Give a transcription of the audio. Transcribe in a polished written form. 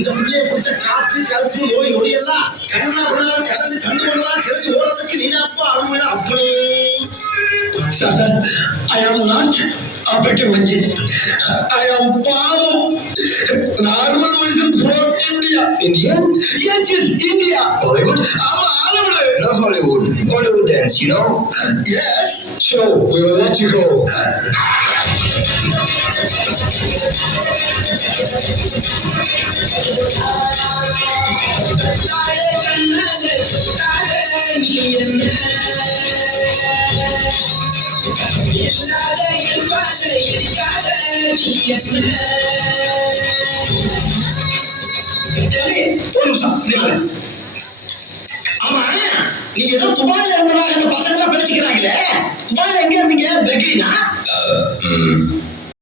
இந்த புள்ளைய பிடிச்ச காத்து கருப்பு நோய் நொடியெல்லாம் கண்ணா கலந்து கண்ணு பண்ணலாம் கிளம்பி ஓடுறதுக்கு நீதாப்பா அருமையா அப்படி. I am not a better Manjit. I am Pavam. Normal person from India. Indian? Yes, India. Hollywood? Hollywood. Not Hollywood. Bollywood dance, you know? Yes. Sure, we will let you go. ஆமா, நீங்க ஏதோ துபாயில இருந்தவங்க பசங்க எல்லாம் படிச்சுக்கிறாங்களே, துபாயில எங்க இருந்தீங்க? பெக்ரினா?